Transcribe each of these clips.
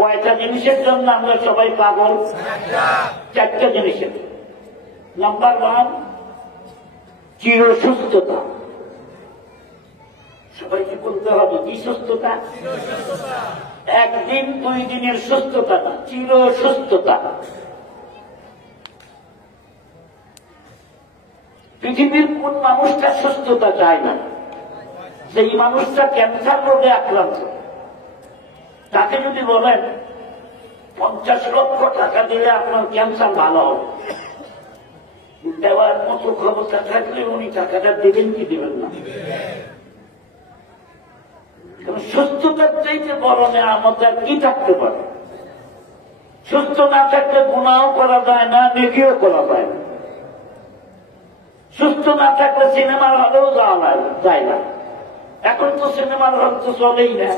কয়টা জিনিসের জন্য আমরা সবাই পাগল? চারটা জিনিসের। নাম্বার 1, চিরসুস্থতা। সবাইকে বলতে হবে কি সুস্থতা? একদিন 2 দিনের সুস্থতা না, চিরসুস্থতা। পৃথিবীর কোন মানুষটা সুস্থতা চায় না? সেই মানুষটা ক্যান্সার রোগে আক্রান্ত, তাকে যদি বলেন 50 লক্ষ টাকা দিলে আপনার ক্যান্সার ভালো হবে, দেওয়ার মতো ক্ষমতা থাকলে উনি টাকাটা দেবেন কি দেবেন না? কারণ সুস্থতার চাইতে বড় নেয়ামত আর কি থাকতে পারে? সুস্থ না থাকলে গুনাহও করা যায় না, নেকিও করা যায় না। সুস্থ না থাকলে সিনেমার হলেও যাওয়া যায় না। এখন তো সিনেমার হল তো চলেই না,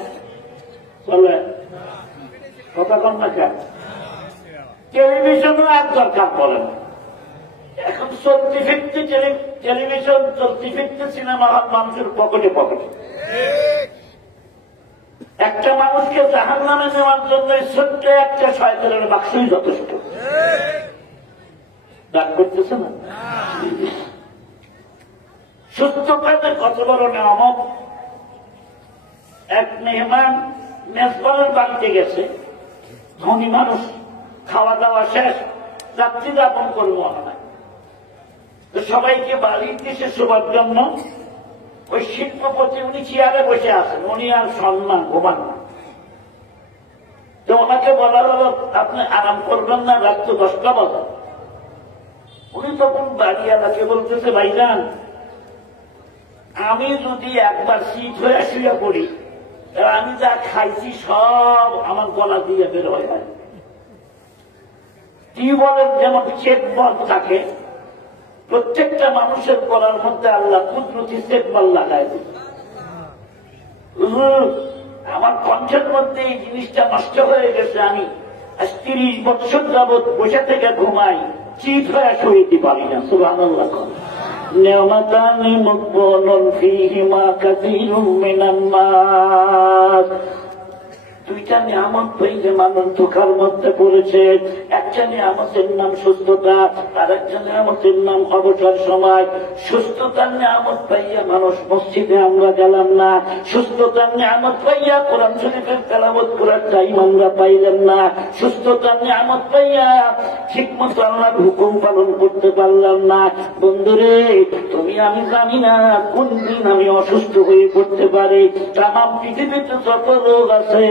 চলে কথা কম না কেন? টেলিভিশনও এক দরকার পড়ে না। এখন চলতে ফিরতে টেলিভিশন, চলতে ফিরতে সিনেমা হল মানুষের পকেটে পকেটে। একটা মানুষকে জাহান্নামে নেওয়ার জন্য ছোট্ট একটা শয়তানের বাক্সই যথেষ্ট। ডাক করতেছে না? সুস্থতাতে কত বড় নেয়ামত। এক মেহমান মেজবানের বাড়িতে গেছে, ধনী মানুষ, খাওয়া দাওয়া শেষ, রাত্রি যাপন করবো না, তো সবাইকে বাড়ির দেশে শোবার জন্য ওই শিল্পপতি উনি চেয়ারে বসে আছেন, উনি আর সম্মান ঘুমান না। তো ওনাকে বলা হলো আপনি আরাম করবেন না, রাত তো 10টা বাজে। উনি তখন বাড়িওয়ালাকে বলতেছে, ভাইজান আমি যদি একবার শীত হয়ে শুয়ে পড়ি, আমি যা খাইছি সব আমার গলা দিয়ে বের হয়ে যায়। টিউবওয়েলের যেমন চেক বল থাকে, প্রত্যেকটা মানুষের গলার মধ্যে আল্লাহ কুদরতি চেক বল লাগায় দিল। আমার কণ্ঠের মধ্যে এই জিনিসটা নষ্ট হয়ে গেছে, আমি 30 বছর যাবৎ বসে থেকে ঘুমাই, চিত হয়ে শুইতে পারি না। সুবহানাল্লাহ। নিয়ামাতানি মাকবুলুন ফীহিমা কাসীরুম মিনান নাস। 2টা নিয়ামত পেয়ে মানুষ ধোঁকার মধ্যে পড়েছে। একটা নিয়ামতের নাম সুস্থতা, আর একটা নিয়ামতের নাম অবসর সময়। সুস্থতার নিয়ামত পাইয়া মানুষ মসজিদে আমরা গেলাম না, সুস্থতার নিয়ামত পাইয়া কোরআন শরীফের তেলাওয়াত করার টাইম আমরা পাইলাম না, সুস্থতার নিয়ামত পাইয়া ঠিকমতো আল্লাহর হুকুম পালন করতে পারলাম না। বন্ধুরে, তুমি আমি জানি না কোন দিন আমি অসুস্থ হয়ে পড়তে পারি। তামাম পৃথিবীতে যত রোগ আছে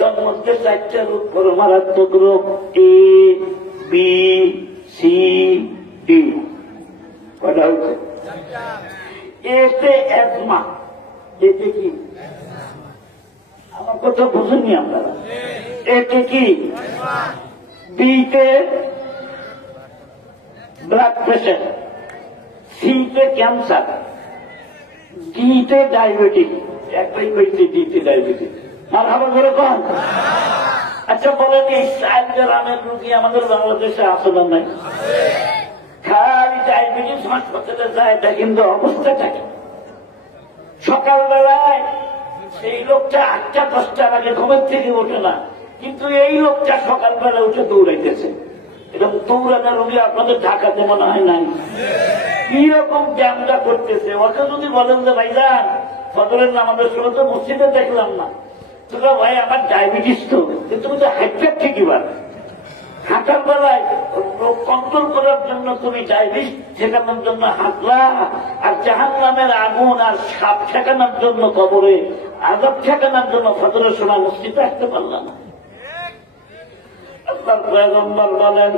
তার মধ্যে 4টা রোগ বড় মারাত্মক রোগ, A, B, C, D। কটা হচ্ছে? এতে অ্যাজমা। এতে কি? আমার কথা বুঝুননি আপনারা? এতে কি? বিতে ব্লাড প্রেশার, সিতে ক্যান্সার, ডিতে ডায়াবেটিস। একটাই বইতে ডিতে ডায়াবেটিস। আর আমার ঘরে কন? আচ্ছা বলেন, এই 4 গ্রামের রুগী আমাদের বাংলাদেশে আছে না নাই? খালি ডায়াবেটিস হাসপাতালে যায়, এটা কিন্তু অবস্থাটা কি? সকালবেলায় সেই লোকটা 8টা 10টার আগে ঘুমের থেকে ওঠে না, কিন্তু এই লোকটা সকালবেলা উঠে দৌড়াইতেছে। এরকম দৌড়ানোর রোগী আপনাদের ঢাকাতে মনে হয় নাই? কি রকম ব্যায়ামটা করতেছে। ওকে যদি বলেন যে ভাইজান ফজরের নামাজের সময় তো মসজিদে দেখলাম না, তোরা ভাই আমার ডায়াবেটিস তো, তুমি তো হাঁটতে ঠিকই বার হাঁটার বেলায় রোগ কন্ট্রোল করার জন্য তুমি ডায়াবেটিস ঠেকানোর জন্য হাঁটলা, আর জাহান্নামের আগুন আর সাপ ঠেকানোর জন্য কবরে আযাব ঠেকানোর জন্য ফজরের সময় মসজিদে আসতে পারলাম না। আল্লাহর পয়গম্বর বলেন,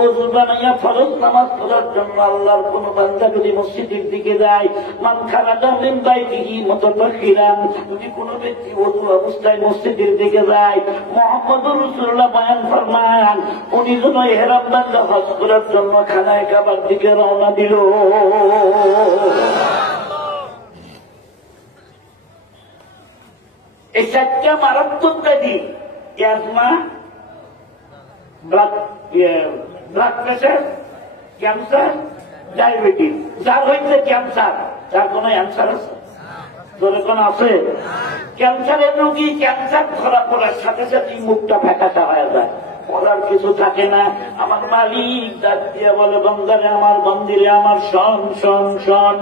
ওযু বানাইয়া ফরজ নামাজ পড়ার জন্য আল্লাহর কোন বান্দা যদি মসজিদের দিকে যায়, মান খারাজা মিন বাইতিহি মুতাতাহহিরান, যদি কোন ব্যক্তি ওযু অবস্থায় মসজিদের দিকে যায়, মুহাম্মদুর রাসূলুল্লাহ বয়ান ফরমান, উনি যেন ইহরাম বাঁধা হজ করার জন্য খানায় কাবার দিকে রওনা দিল। এই 4টা মারাত্মক ব্যাধি, asthma, blood pressure, cancer, diabetes. যার হয়েছে ক্যান্সার, তার কোন অ্যান্সার আছে? যেরকম আছে ক্যান্সারের রোগী, ক্যান্সার ধরা পড়ার সাথে সাথে মুখটা ফ্যাকাটা হয়ে যায়, পড়ার কিছু থাকে না। আমার মালিক ডাক দিয়ে বলে, বন্দারে আমার, মন্দিরে আমার, শোন শোন শোন,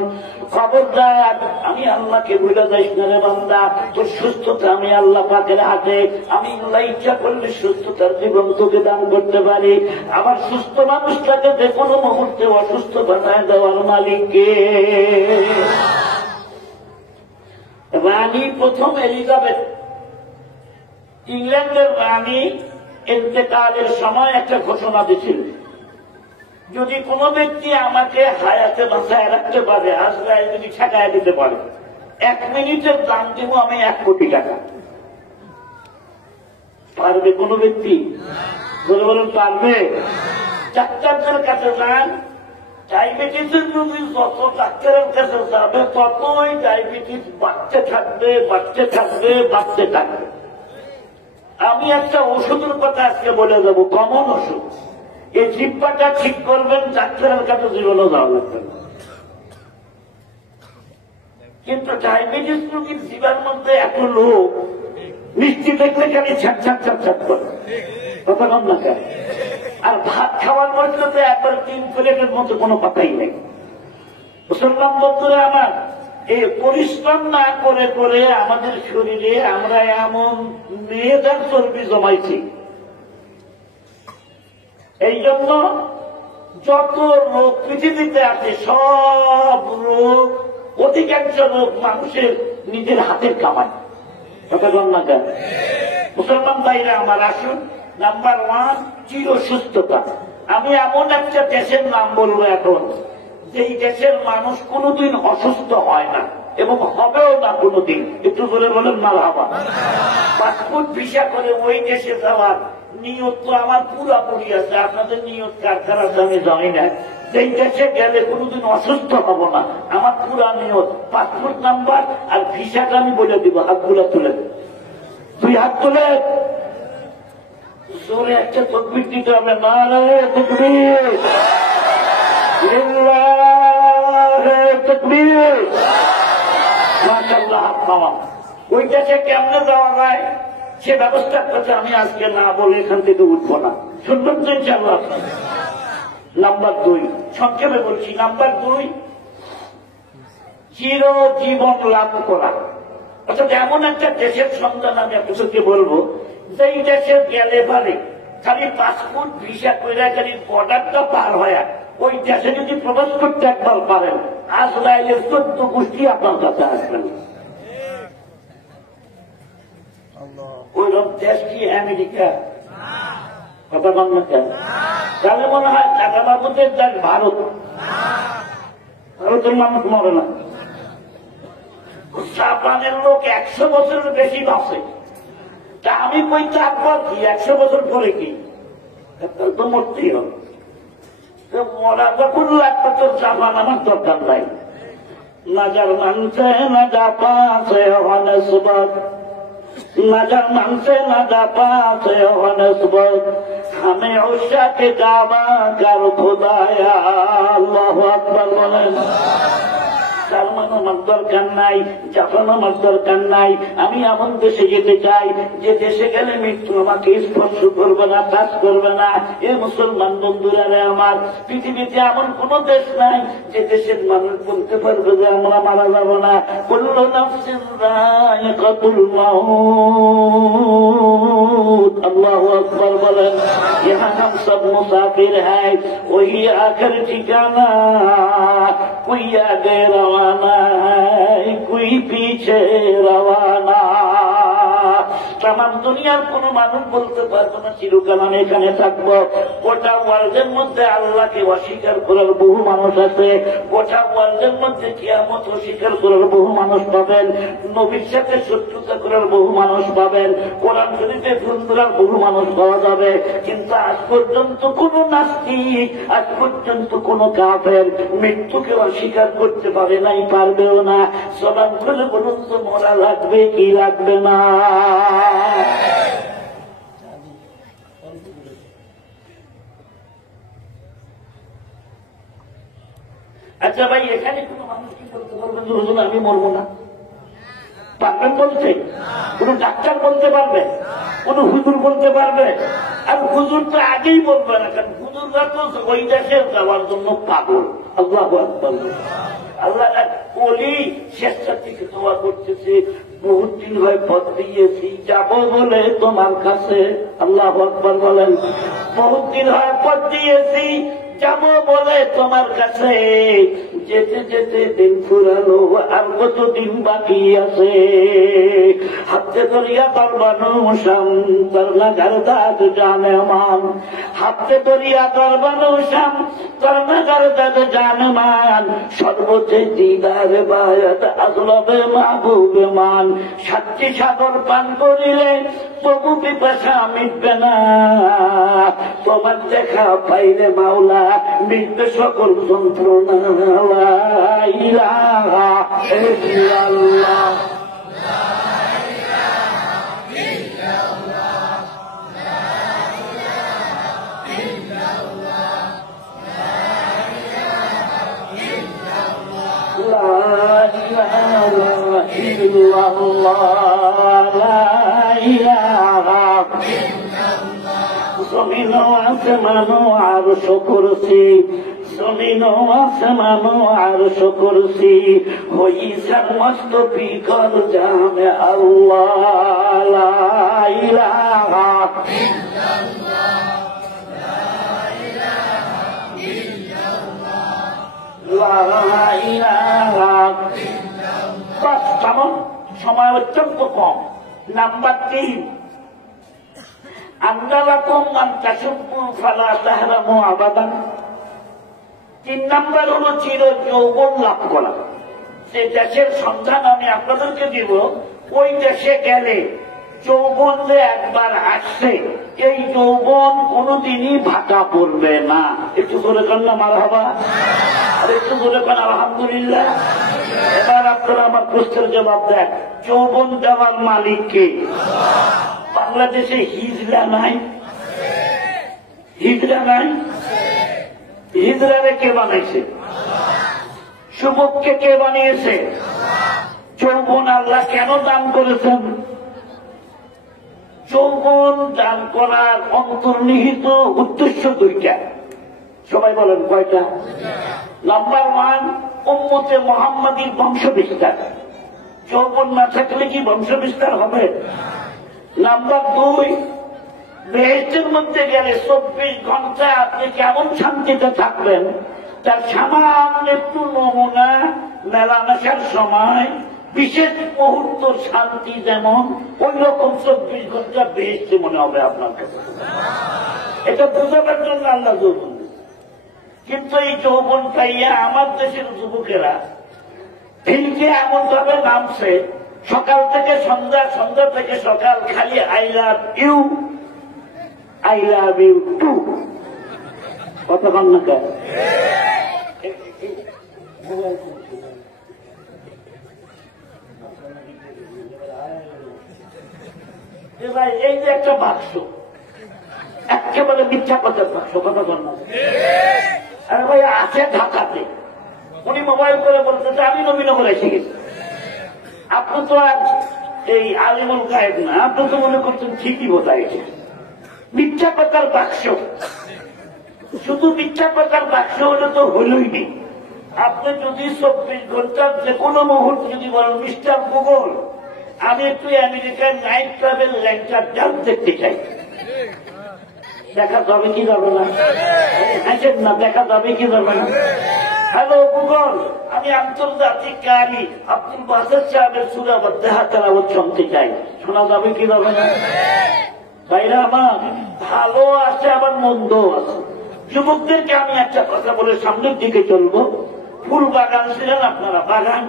খবরদার আমি আল্লাহকে ভুলে যাইস না রে বান্দা। তোর সুস্থতা আমি আল্লাহ পাকের হাতে, আমি আল্লাহ ইচ্ছা করলে সুস্থতার জীবন তোকে দান করতে পারি। আমার সুস্থ মানুষটাকে যে কোনো মুহূর্তে অসুস্থ বানায় দেওয়ার মালিককে। রানী প্রথম এলিজাবেথ, ইংল্যান্ডের রানী, ইন্তেকালের সময় একটা ঘোষণা দিয়েছিল, যদি কোন ব্যক্তি আমাকে হায়াতে বাঁচায় রাখতে পারে, আজরাইল যদি ঠেকায় দিতে পারে, 1 মিনিটের দাম দেব আমি 1 কোটি টাকা। পারবে কোন ব্যক্তি? বলে বলেন পারবে? ডাক্তারদের কাছে যান, ডায়াবেটিসের রোগী যত ডাক্তারের কাছে যাবে ততই ডায়াবেটিস বাড়তে থাকবে, বাড়তে থাকবে, বাড়তে থাকবে। আমি একটা ওষুধের কথা আজকে বলে যাবো, কমন ওষুধ। এই জিহ্বাটা ঠিক করবেন, ডাক্তারের কাছে জীবনও যাওয়া লাগবে না। কিন্তু ডায়াবেটিস রোগীর জীবার মধ্যে এত লোক, মিষ্টি দেখলে খালি ছাট ছাট ছাট ছাট করে, কথা কম না কেন? আর ভাত খাওয়ার মধ্যে তো একবার 3 প্লেটের মতো কোনো কথাই নেই। মুসলমান বন্ধুরা আমার, এই পরিশ্রম না করে করে আমাদের শরীরে আমরা এমন মেয়েদের চর্বি জমাইছি। এই জন্য যত রোগ পৃথিবীতে আছে, সব রোগ, অধিকাংশ রোগ মানুষের নিজের হাতের কামাই, কথা বল না কেন? মুসলমান ভাইরা আমার, আসুন, নাম্বার 1 চির সুস্থতা। আমি এমন একটা দেশের নাম বলবো এখন, যেই দেশের মানুষ কোনোদিন অসুস্থ হয় না এবং হবেও না কোনোদিন। একটু বলে বলেন মারহাবা। পাসপোর্ট ভিসা করে ওই দেশে যাওয়ার নিয়ত তো আমার পুরাপুরি আছে, আপনাদের নিয়ত কার কার আছে আমি জানি না। যেই দেশে গেলে কোনোদিন অসুস্থ হব না, আমার পুরা নিয়ত। পাসপোর্ট নাম্বার আর ভিসাটা আমি বলে দিব, হাতগুলো তুলে, 2 হাত তুলে জোরে একটা তকবীর দিতে হবে। নারে তাকবীর, লিল্লাহি তাকবীর, মাশাআল্লাহ। হাত পাওয়া ওই দেশে কেমনে যাওয়া যায় সে ব্যবস্থা করতে আমি আজকে না বলে এখান থেকে উঠবো না, শুনবেন তো ইনশাআল্লাহ। নাম্বার 2, সংক্ষেপে বলছি, নাম্বার 2 চিরজীবন লাভ করা। অর্থাৎ এমন একটা দেশের সন্ধান আমি আপনাদেরকে বলবো, যেই দেশে গেলে পারে খালি পাসপোর্ট ভিসা করে খালি বর্ডারটা পার হয়, ওই দেশে যদি প্রবেশ করতে একবার পারেন, আজরাইলের 14 গোষ্ঠী আপনার কাছে আসবেন। ওইরকম দেশ কি আমেরিকা? কথা বল না কেন? তাহলে মনে হয় চাঁদাবাবুদের দেশ ভারত। ভারতের মানুষ মরে না। জাপানের লোক 100 বছরের বেশি বাঁচে। তা আমি কই তারপর কি 100 বছর পরে কি? তো মরতেই হবে। মরা যখন লাগবে তোর জাপান আমার দরকার নাই। নজর মানছে না জাপাছে হনসবত, নজর মানছে না জাপাছে হনসবত, আমি উশাকে কাবা কার খোদায়া। আল্লাহু আকবার বলেন। সালমান আমার দরকার নাই, জাপান আমার দরকার নাই। আমি এমন দেশে যেতে চাই যে দেশে গেলে মৃত্যু আমাকে স্পর্শ করবে না, কাজ করবে না। এ মুসলমান বন্ধুরা রে আমার, পৃথিবীতে এমন কোন দেশ নাই যে দেশের মানুষ বলতে পারবে যে আমরা মারা যাব না। কুল্লু নাফসিন যায়িকাতুল মাউত। আল্লাহু আকবার বলেন। ইহা হাম সব মুসাফির হ্যায়, ওহি আখির ঠিকানা, কোই আগে রওয়ানা হ্যায়, কোই পিছে রওয়ানা। তামাম দুনিয়ার কোন মানুষ বলতে পারবো না চিরকাল আমি এখানে থাকবো। গোটা ওয়ার্ল্ডের মধ্যে আল্লাহকে অস্বীকার করার বহু মানুষ আছে, গোটা ওয়ার্ল্ডের মধ্যে কিয়ামত অস্বীকার করার বহু মানুষ পাবেন, নবীর সাথে শত্রুতা করার বহু মানুষ পাবেন, কোরআন শরীফে ভুল করার বহু মানুষ পাওয়া যাবে। কিন্তু আজ পর্যন্ত কোন নাস্তিক, আজ পর্যন্ত কোন কাফের মৃত্যুকে অস্বীকার করতে পারে নাই, পারবেও না। জবান খুলে বলুন তো, মরা লাগবে কি লাগবে না? আচ্ছা ভাই, এখানে কোন মানুষ কি বলতে পারবেন যে হুজুর আমি মরবো না? পারবেন বলতে? কোন ডাক্তার বলতে পারবে? কোন হুজুর বলতে পারবে? আর হুজুর তো আগেই বলবে না, কারণ হুজুররা তো ওই দেশে যাওয়ার জন্য পাগল। আল্লাহু আকবার। আল্লাহ বলি শেষটার দিকে দোয়া করতেছে, বহুত দিন হয় পথ দিয়েছি, যাব বলে তোমার কাছে। আল্লাহু আকবার বলেন। বহুত দিন হয় পথ দিয়েছি, যাব বলে তোমার কাছে, যেতে যেতে দিন ফুরালো, আর কত দিন বাকি আছে। হাতে দরিয়া করবানো শাম করনা গরদাদ জানে মান, হাতে দরিয়া করবানো শাম করনা গরদাদ জানে মান, সর্বোচ্চ দিদার বায়াত আসলবে মাহবুবে মান। 7টি সাগর পান করিলে তবু পিপাসা মিটবে না, তোমার দেখা পাইলে মাওলা মিটবে সকল যন্ত্রণা। লা ইলাহা ইল্লাল্লাহ, জমিন আসমানো আরশ কুরসি, জমিন আসমানো আরশ কুরসি, হইছে মস্ত বিকল জামে আল্লাহ। লা ইলাহা সময় অত্যন্ত কম। নাম্বার 3, আন্দালাকুম মান তাসুব্বু ফালা তাহরামু আবাদান। 3 নাম্বার হল চির যৌবন লাভ করা। যে দেশের সন্ধান আমি আপনাদেরকে দিব, ওই দেশে গেলে যৌবন যে একবার আসছে, এই যৌবন কোনদিনই ভাটা পড়বে না। একটু জোরে কন্যা মারহাবা, আর একটু জোরে কন আলহামদুলিল্লাহ। এবার আপনারা আমার প্রশ্নের জবাব দেন, যৌবন দেওয়ার মালিক কে? বাংলাদেশে হিজড়া নাই? হিজড়া নাই? হিজড়ারে কে বানাইছে? যুবককে কে বানিয়েছে? যৌবন আল্লাহ কেন দান করেছেন? যৌবন দান করার অন্তর্নিহিত উদ্দেশ্য 2টা। সবাই বলেন কয়টা? নাম্বার 1, উম্মতে মুহাম্মাদীর বংশ বিস্তার। যৌবন না থাকলে কি বংশ বিস্তার হবে? নাম্বার 2, বেহেশতের মধ্যে গেলে 24 ঘন্টা আপনি কেমন শান্তিতে থাকবেন, তার সামান্য একটু নমুনা মেলামেশার সময় বিশেষ মুহূর্ত শান্তি যেমন, ওই রকম 24 ঘন্টা বেহেশতে মনে হবে আপনার কাছে। এটা বোঝাবার জন্য আল্লাহ যৌবন। কিন্তু এই যৌবন পাইয়া আমার দেশের যুবকেরা ভিলকে এমন ভাবে নামছে, সকাল থেকে সন্ধ্যা, সন্ধ্যা থেকে সকাল, খালি I love you, I love you too. কথা কন না কেন? ভাই এই যে একটা বাক্স, একেবারে মিথ্যা কথার বাক্স। কথা কন না? আরে ভাই আছে ঢাকাতে, উনি মোবাইল করে বলতেছে আমি নবীনগর এসে গেছি। আপনি তো আর এই আলিমুল গায়েব না, আপনি তো মনে করছেন ঠিকই বোঝায়। মিথ্যা কথার বাক্স, শুধু মিথ্যা কথার বাক্স হলে তো হইলই নেই। আপনি যদি 24 ঘন্টার যে কোনো মুহূর্ত যদি বলেন, মিস্টার গুগল আমি একটু আমেরিকার নাইট ট্রাভেল লেকচার ডান্স দেখতে চাই, দেখা যাবে কি যাবে না? হাসেন না, দেখা যাবে কি যাবে না? হ্যালো গুগল, আমি আন্তর্জাতিক কারি আব্দুল বাসের সাহেবের সূরা ফাতিহা তেলাওয়াত শুনতে চাই, শোনা যাবে কি যাবে না? ভাইরা আমার, ভালো আছে আবার মন্দ আছে। যুবকদেরকে আমি একটা কথা বলে সামনের দিকে চলবো। ফুল বাগান ছিলেন আপনারা? বাগান,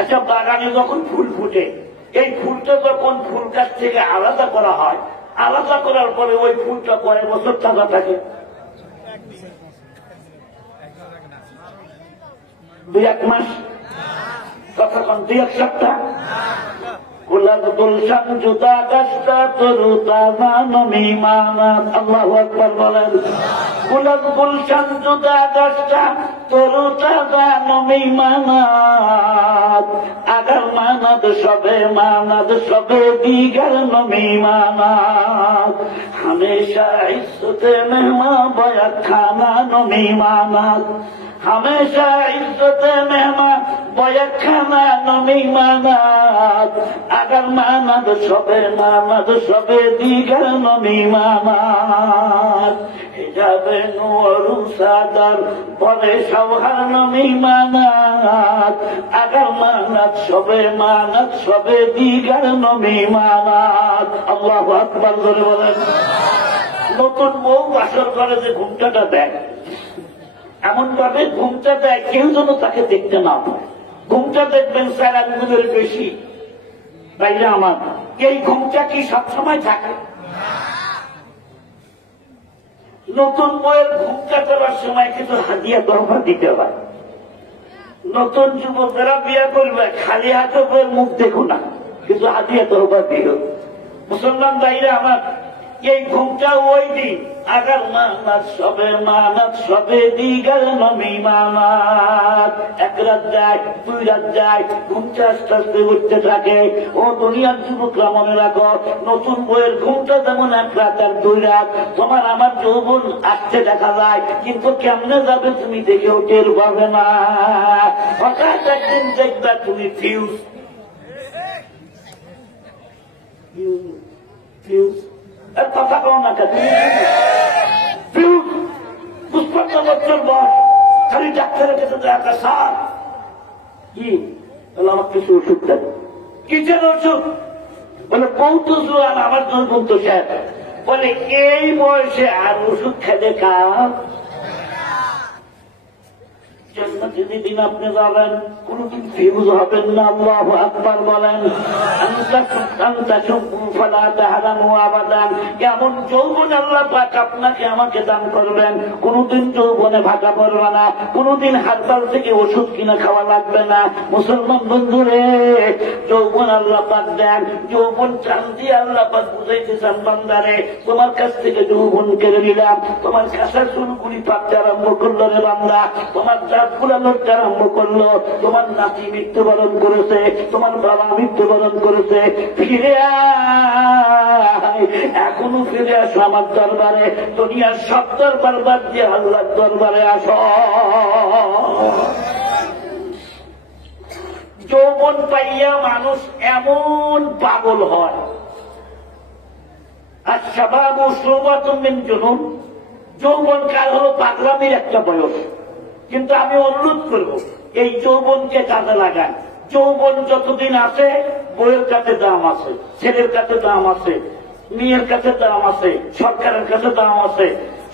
আচ্ছা বাগানে যখন ফুল ফুটে, এই ফুলটা যখন ফুল গাছ থেকে আলাদা করা হয়, আলাদা করার পরে ওই ফুলটা কয়েক বছর তাজা থাকে? 2-1 মাস? কথা কন 2-1 সপ্তাহ? গোলাপ গুলশান জুদা গাছটা তরু তাজা নমি মানাত। আল্লাহু আকবার বলেন। গোলাপ গুলশান জুদা গাছটা তরু তাজা নমি মানাত। আগার মানাত সবে দিগার নমি মানাত। हमेशा इज्जत मेहमा बया खाना नमी मानात। हमेशा इज्जत मेहमा बया खाना नमी मानात। अगर मानद सबे दीगर नमी मानात। हिजाबे नूर सादर बड़े सवहार नमी मानात। अगर मानद सबे दीगर नमी मानात। अल्लाहु अकबर বলে বলেন। নতুন বউ বাসর করে যে ঘুমটাটা দেয়, এমন ভাবে ঘুমটা দেয় কেউ যেন তাকে দেখতে না পায়। ঘুমটা দেখবেন 4 আঙ্গুলের বেশি। তাইলে আমার এই ঘুমটা কি সবসময় থাকে? নতুন বউয়ের ঘুমটা করার সময় কিছু হাদিয়া তহফা দিতে হয়। নতুন যুবকেরা বিয়ে করবে, খালি হাতে বউয়ের মুখ দেখো না, কিছু হাদিয়া তহফা দিও। মুসলমান ভাইরা আমার, এই ঘুমটা ওই দিন আগার মানাত সবে দিগার নমি মানাত। 1 রাত যায়, 2 রাত যায়, ঘুমটা আস্তে আস্তে উঠতে থাকে। ও দুনিয়ার যুবকরা মনে রাখো, নতুন বইয়ের ঘুমটা যেমন 1 রাত আর 2 রাত। তোমার আমার যৌবন আসতে দেখা যায়, কিন্তু কেমনে যাবে তুমি দেখেও টের পাবে না। হঠাৎ একদিন দেখবা তুমি ফিউজ কথা কও না, 55 বছর বয়স, খালি ডাক্তারের কাছে দেখা স্যার কি বলে আমার কিছু ওষুধ দেন। কিসের ওষুধ? বলে বউ তো জোয়ান, আমার যৌবন তো শেষ। বলে এই বয়সে আর ওষুধ খেতে কাজ? যেদিন আপনি যাবেন কোনদিন ফিউজ হবেন না। আল্লাহু আকবার বলেন। এমন যৌবন আল্লাহ পাক আপনাকে আমাকে দান করবেন, কোনদিন যৌবনে ভাটা পড়বে না, কোনদিন হাসপাতাল থেকে ওষুধ কিনে খাওয়া লাগবে না। মুসলমান বন্ধুরে, যৌবন আল্লাহ পাক দেন, যৌবন চান দিয়ে আল্লাহ পাক বুঝাইতে চান বান্দারে, তোমার কাছ থেকে যৌবন কেড়ে নিলাম, তোমার কাছে চুলগুলি পাকতে আরম্ভ করলো রে বান্দা, তোমার গুলা লড়তে আরম্ভ করলো, তোমার নাতি মৃত্যুবরণ করেছে, তোমার বাবা মৃত্যুবরণ করেছে, ফিরে আয়, এখনো ফিরে আসো আমার দরবারে। দুনিয়ার সব দরবার বাদ দিয়ে আল্লাহর দরবারে আসো। যৌবন পাইয়া মানুষ এমন পাগল হয়। আর শাবাবু শুবাতুম মিন জুনুন, যৌবন কাল হলো পাগলামির একটা বয়স। কিন্তু আমি অনুরোধ করব, এই যৌবনকে কাজে লাগান। যৌবন যতদিন আছে, বইয়ের কাছে দাম আছে, ছেলের কাছে দাম আছে, মেয়ের কাছে দাম আছে, সরকারের কাছে দাম আছে,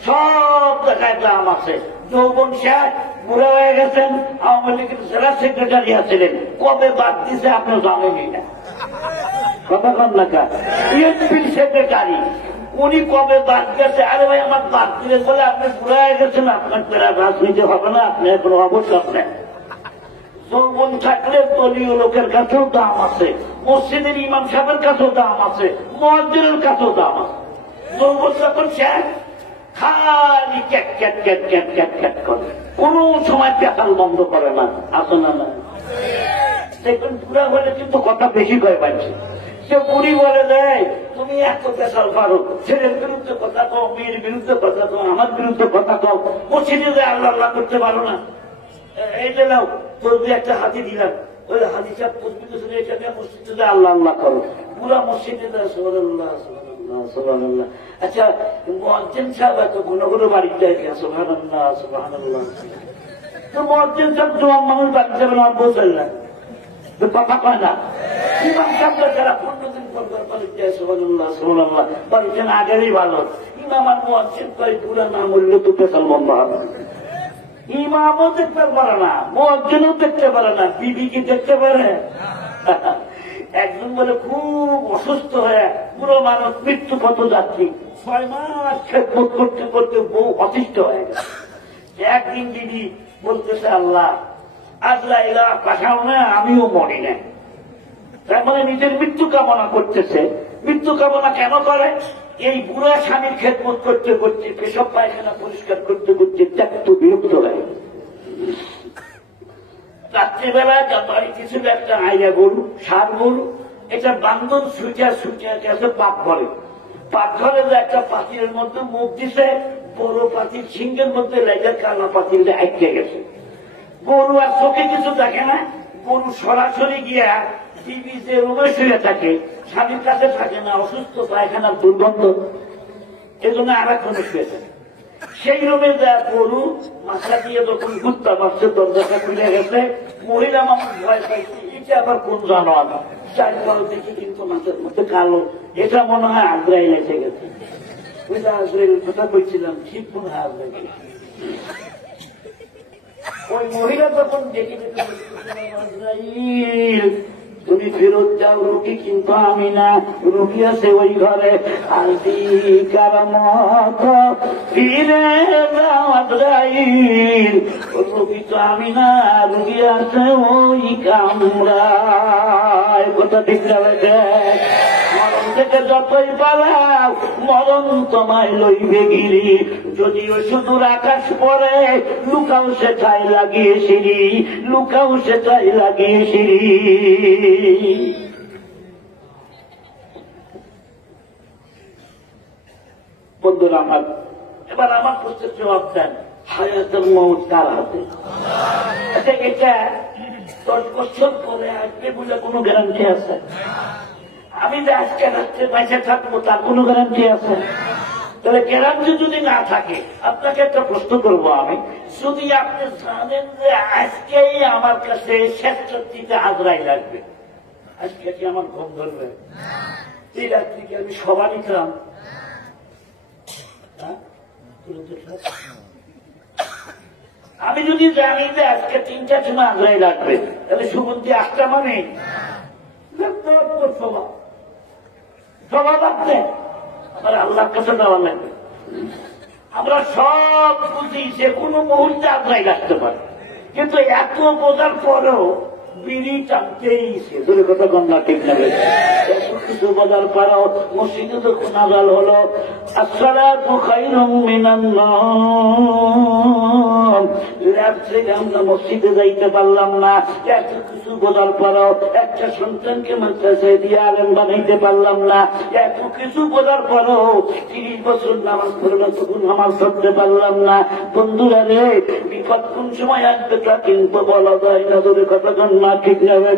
সব জায়গায় দাম আছে। যৌবন শেষ, বুড়া হয়ে গেছেন, আওয়ামী লীগের জেলা সেক্রেটারি আছিলেন, কবে বাদ দিছে আপনি জানেনই না। কথা কন না, বিএনপির সেক্রেটারি উনি কবে বাদ গেছে? আরে ভাই আমার বাদ দিলে বলে আপনি বুড়া হয়ে গেছেন, আপনার পেরা রাজনীতি হবে না, আপনি কোনো অবসর নেন। যৌবন থাকলে দলীয় লোকের কাছেও দাম আছে, মসজিদের ইমাম সাহেবের কাছেও দাম আছে, মুয়াজ্জিনের কাছেও দাম আছে। যৌবন যখন শেষ, খালি cat cat cat cat cat cat করে, কোন সময় পেতাল বন্ধ করে না। আসো না না, দেখবেন বুড়া হলে কিন্তু কথা বেশি কয় পাচ্ছে। সে বুড়ি বলে দেয়, তুমি এত পেশাল পারো, ছেলের বিরুদ্ধে কথা কও, মেয়ের বিরুদ্ধে কথা কও, আমার বিরুদ্ধে কথা কও, মসজিদে যে আল্লাহ আল্লাহ করতে পারো না। এই যে নাও, তোর একটা হাতি দিলাম, ওই হাতি সাহেব পরিচিত ছিল, এখানে মসজিদে যে আল্লাহ আল্লাহ করো, পুরা মসজিদে দেয় সুবহানাল্লাহ সুবহানাল্লাহ সুবহানাল্লাহ। আচ্ছা, মুয়াজ্জিন সাহেব এত ঘন ঘন বাড়িতে দেখে সুবহানাল্লাহ সুবহানাল্লাহ, তো মুয়াজ্জিন সাহেব জোয়ান মানুষ বাড়িতে যাবেন, আর বলছেন না কথা কয় না। ইমাম সাহেবরা যারা 15 দিন পর বাড়িতে যায় সুবহানাল্লাহ সুবহানাল্লাহ, বাড়িতে না গেলেই ভালো। ইমাম আর মুয়াজ্জিন কয় পুরা না মরলে তো পেশাল বন্ধ হবে। ইমামও দেখতে পারে না, মুয়াজ্জিনও দেখতে পারে না, বিবি কি দেখতে পারে? একজন বলে খুব অসুস্থ হয়ে পুরো মানুষ মৃত্যু পথ যাচ্ছি, 6 মাস খেদমত করতে করতে বউ অতিষ্ঠ হয়ে গেছে। একদিন দিদি বলতেছে, আল্লাহ আজরাইল পাঠাও না, আমিও মরি না। তার মানে নিজের মৃত্যু কামনা করতেছে। মৃত্যু কামনা কেন করে? এই বুড়া স্বামীর খেদমত করতে করতে, পেশাব পায়খানা পরিষ্কার করতে করতে ত্যাক্ত বিরক্ত লাগে। রাত্রিবেলায় বাড়িতে ছিল একটা আইরা গরু, ষাঁড় গরু। এটা বান্ধব ছুটিয়া ছুটিয়া গেছে পাকঘরে। পাকঘরে একটা পাতিলের মধ্যে মুখ দিছে, বড় পাতিল সিংহের মধ্যে লেগে কালা পাতিলটা আটকে গেছে। গরু আর চোখে কিছু দেখে না। গরু সরাসরি গিয়া টিভি যে রুমে শুয়ে থাকে, স্বামীর কাছে থাকে না, অসুস্থ, পায়খানার দুর্গন্ধ, এজন্য আর এক রুমে শুয়ে থাকে। সেই রুমে যা গরু মাথা দিয়ে যখন গুত্তা মারছে, দরজাটা খুলে গেছে। মহিলা মানুষ ভয় পাইছে, এটা আবার কোন জানোয়ার? চার বড় দেখি কিন্তু মাথার মধ্যে কালো, এটা মনে হয় আজরাইল এসে গেছে। ওই যে আজরাইল কথা বলছিলাম, ঠিক মনে হয় আজরাইল। ওই মহিলা তখন দেখে আজরাইল, তুমি ফেরত যাও, রুগী কিন্তু আমি না, রুগী আছে ওই ঘরে। আলতি কারামত ফিরে যাও আজরাইল, রুগী তো আমি না, রুগী আছে ওই কামরায়। কথা ঠিক যাবে। মরণ থেকে যতই পালাও, মরণ তোমায় লইবে গিরি। যদিও শুধুর আকাশ পরে, লুকাও সেটাই লাগিয়ে সিঁড়ি, লুকাও সেটাই লাগিয়ে সিঁড়ি। বন্ধুরা আমার, এবার আমার প্রশ্নের জবাব দেন, হায়াতুল মউত কার হাতে? এটা 10 বছর পরে আসবে বলে কোনো গ্যারান্টি আছে? আমি যে আজকে রাত্রে বেঁচে থাকবো তার কোনো গ্যারান্টি আছে? তাহলে গ্যারান্টি যদি না থাকে, আপনাকে একটা প্রশ্ন করবো আমি, যদি আপনি জানেন যে আজকেই আমার কাছে শেষ রাত্রিতে আজরাইল লাগবে, আজকে কি আমার ঘুম ধরবে? এই রাত্রিকে আমি সভা নিতাম? আমি যদি জানি যে আজকে 3টার সময় আজরাইল লাগবে, তাহলে সুগন্ধি 8টা মানে সভা সভা ভাবতে আমার আল্লাহর কাছে দেওয়া লাগবে। আমরা সব বুঝি যে কোনো মুহূর্তে আজরাইল আসতে পারে, কিন্তু এত বোঝার পরেও বিড়ি টানতেই সে দূরে কথা গঙ্গা ঠিক লাগে। এত কিছু বোঝার পরেও মসজিদে যখন আজান হলো, আসসালাতু খায়রুম মিনান নাওম, আমরা মসজিদে যাইতে পারলাম না। এত কিছু বোঝার পরেও একটা সন্তানকে মাদ্রাসায় দিয়ে আলেম বানাইতে পারলাম না। এত কিছু বোঝার পরেও 30 বছর নামাজ পড়লাম, তখন নামাজ পড়তে পারলাম না। বন্ধুরা রে, বিপদ কোন সময় আসবে তা কিন্তু বলা যায় না। দূরে কথা গঙ্গা ঠিক যাবে।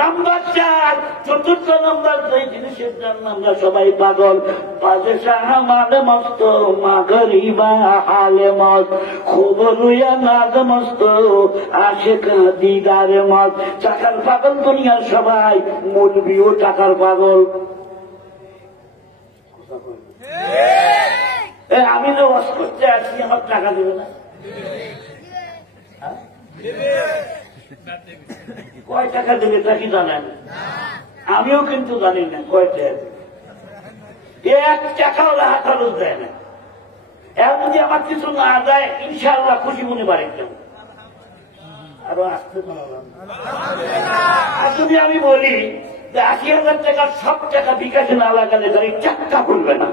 নাম্বার 4, চতুর্থ নাম্বার যে জিনিসের জন্য আমরা সবাই পাগল, বাদশাহ মালে মস্ত মাগরিবা হালে মস্ত, খবর লইয়া নাদ মস্ত আশেক দিদারে মত। টাকার পাগল দুনিয়ার সবাই, মৌলভিও টাকার পাগল। আমি তো ওয়াজ করতে আসছি, আমার টাকা দেবে না? কয় টাকা দেবে তা কি জানেন? আমিও কিন্তু জানি না কয় টাকা দেবে। 1 টাকাও হাতালো দেয় না। এখন যদি আমার কিছু না দেয়, ইনশাআল্লাহ খুশি মনে বাড়ি যাব। আরো আসতে পারলাম। আর যদি আমি বলি যে 80,000 টাকার সব টাকা বিকাশে না লাগালে তার 1 টাকা ভুলবে না।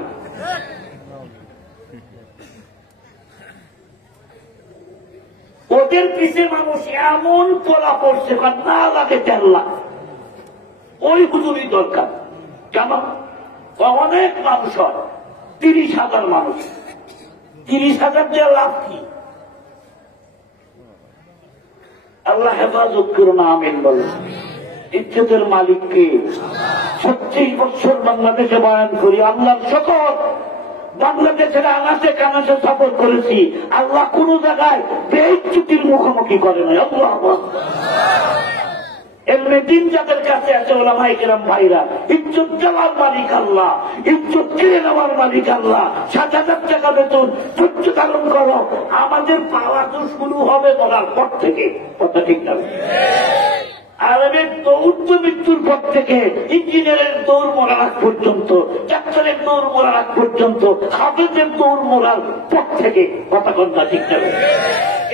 ওদের পিছিয়ে মানুষ এমন পড়া পড়ছে, না লাগে 1.5 লাখ। ওই হুজুরই দরকার। কেমন অনেক মানুষ হয়, 30,000 মানুষ। 30,000 দিয়ে লাভ কি? আল্লাহ হেফাজত করুন, আমিন বলেন। ইজ্জতের মালিককে 36 বছর বাংলাদেশে বয়ান করি, আল্লাহর শকর। বাংলাদেশের আনাচে কানাচে সফর করেছি, আল্লাহ কোন জায়গায় বেইজ্জতির মুখোমুখি করে নাই। আল্লাহ এমনি দিন যাদের কাছে আছে ওলামায়ে কেরাম ভাইরা, ইজ্জত দেওয়ার মালিক আল্লাহ, ইজ্জত কেড়ে নেওয়ার মালিক আল্লাহ। 7,000 টাকা বেতন, ধৈর্য ধারণ করো। আমাদের পাওয়া তো শুরু হবে বলার পর থেকে। কথা ঠিক না? আরবের দৌড় তো মৃত্যুর পর থেকে, ইঞ্জিনিয়ারের দৌড় মরার আগ পর্যন্ত, ডাক্তারের দৌড় মরার আগ পর্যন্ত, হাফেজের দৌড় মরার পর থেকে। কথা কন্যা ঠিক যাবে।